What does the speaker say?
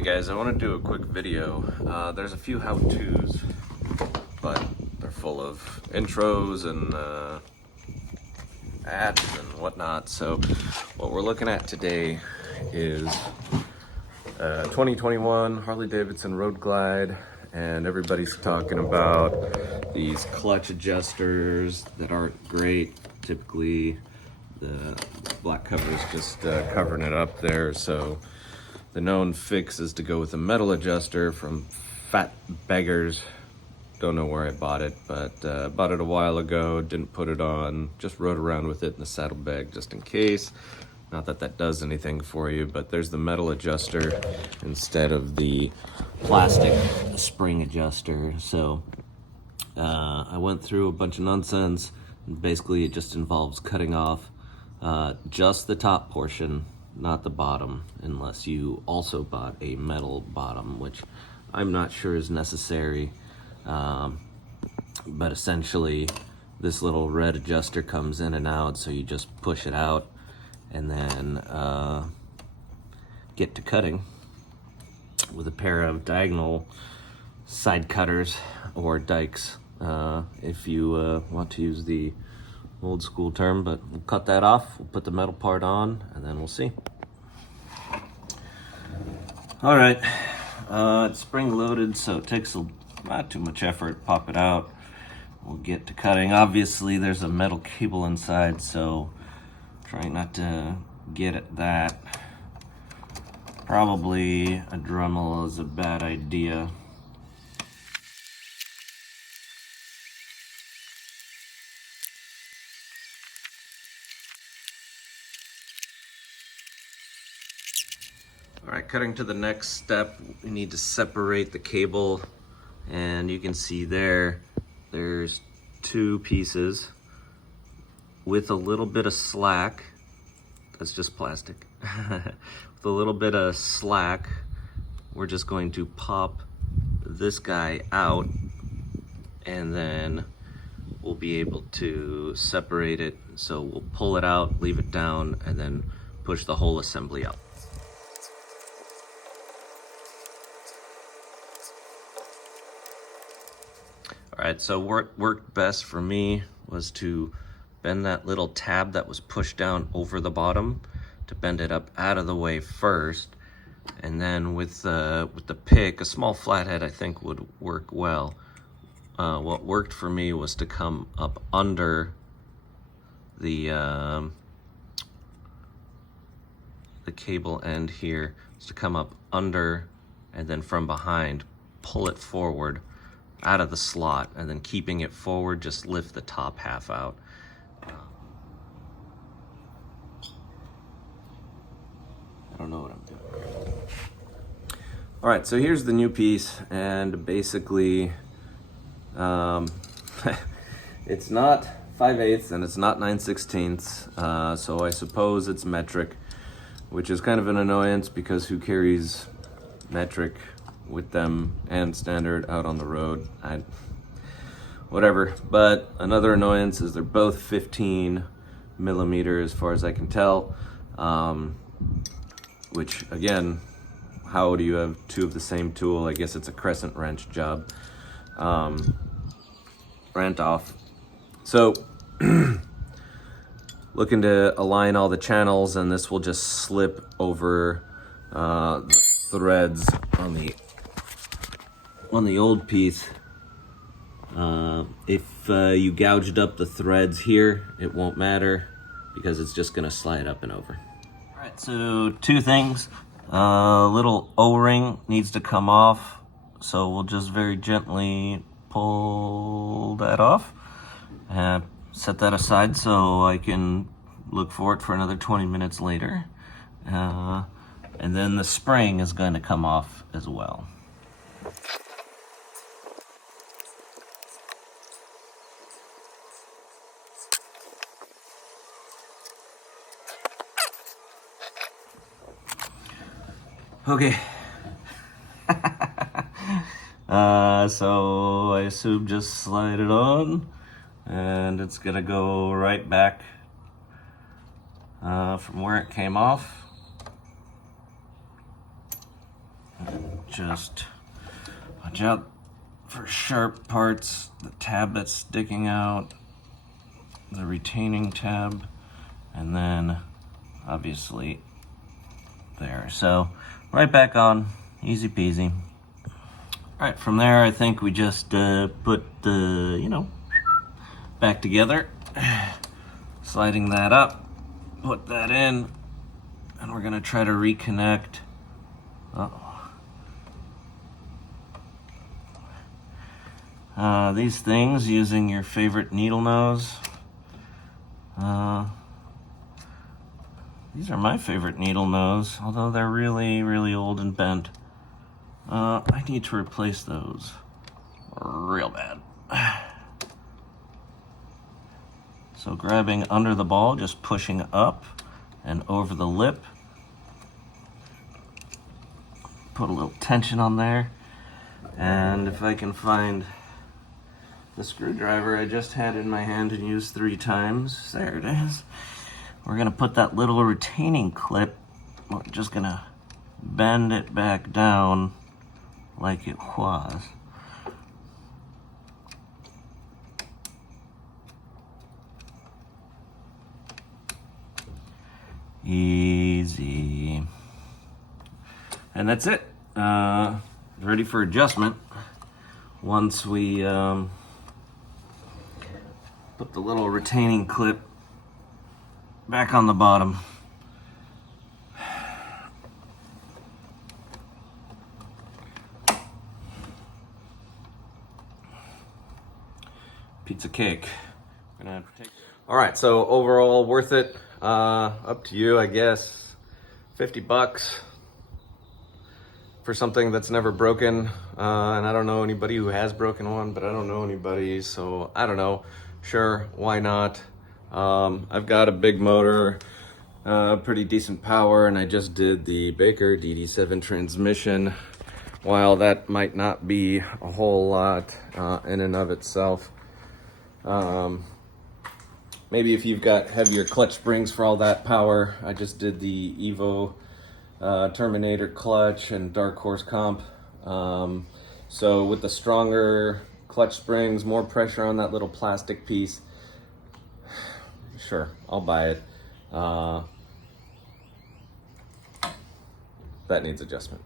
Hey guys, I want to do a quick video. There's a few how-tos, but they're full of intros and ads and whatnot. So what we're looking at today is 2021 Harley Davidson Road Glide, and everybody's talking about these clutch adjusters that aren't great. Typically the black cover is just covering it up there, so the known fix is to go with a metal adjuster from Fat Beggars. Don't know where I bought it, but bought it a while ago, didn't put it on, just rode around with it in the saddlebag just in case. Not that that does anything for you, but there's the metal adjuster instead of the plastic spring adjuster. So I went through a bunch of nonsense. Basically, it just involves cutting off just the top portion, not the bottom, unless you also bought a metal bottom, which I'm not sure is necessary. But essentially, this little red adjuster comes in and out, so you just push it out and then get to cutting with a pair of diagonal side cutters or dikes, if you want to use the old school term. But we'll cut that off, we'll put the metal part on, and then we'll see. All right, it's spring loaded, so it takes not too much effort to pop it out. We'll get to cutting. Obviously there's a metal cable inside, so try not to get at that. Probably a Dremel is a bad idea. All right, cutting to the next step, we need to separate the cable, and you can see there's two pieces with a little bit of slack. That's just plastic. With a little bit of slack, we're just going to pop this guy out, and then we'll be able to separate it. So we'll pull it out, leave it down, and then push the whole assembly up. All right, so what worked best for me was to bend that little tab that was pushed down over the bottom, to bend it up out of the way first, and then with the pick, a small flathead I think would work well. What worked for me was to come up under the cable end here, is to come up under, and then from behind pull it forward out of the slot, and then keeping it forward, just lift the top half out. I don't know what I'm doing. All right, so here's the new piece, and basically it's not 5/8 and it's not 9/16, so I suppose it's metric, which is kind of an annoyance because who carries metric with them and standard out on the road? Whatever. But another annoyance is they're both 15 millimeter as far as I can tell, which again, how do you have two of the same tool? I guess it's a crescent wrench job. Rant off. So looking to align all the channels, and this will just slip over the threads on the old piece. If you gouged up the threads here, it won't matter because it's just gonna slide up and over. All right, so two things. Little O-ring needs to come off, so we'll just very gently pull that off and set that aside so I can look for it for another 20 minutes later. And then the spring is going to come off as well. Okay. So I assume just slide it on, and it's gonna go right back from where it came off. just watch out for sharp parts, the tab that's sticking out, the retaining tab, and then obviously there. So right back on, easy peasy. All right, from there I think we just put the, back together, sliding that up, put that in, and we're gonna try to reconnect. These things using your favorite needle nose. These are my favorite needle nose, although they're really, really old and bent. I need to replace those real bad. So grabbing under the ball, just pushing up and over the lip. Put a little tension on there. And if I can find the screwdriver I just had in my hand and used 3 times, there it is. We're gonna put that little retaining clip, we're just gonna bend it back down like it was. Easy. And that's it. Ready for adjustment. Once we put the little retaining clip back on the bottom. Pizza cake. All right, so overall worth it. Up to you, I guess. $50 for something that's never broken. And I don't know anybody who has broken one, but I don't know anybody, so I don't know. Sure, why not? I've got a big motor, pretty decent power, and I just did the Baker DD7 transmission. While that might not be a whole lot in and of itself, maybe if you've got heavier clutch springs for all that power. I just did the Evo Terminator clutch and Dark Horse comp. So with the stronger clutch springs, more pressure on that little plastic piece, sure, I'll buy it. That needs adjustment.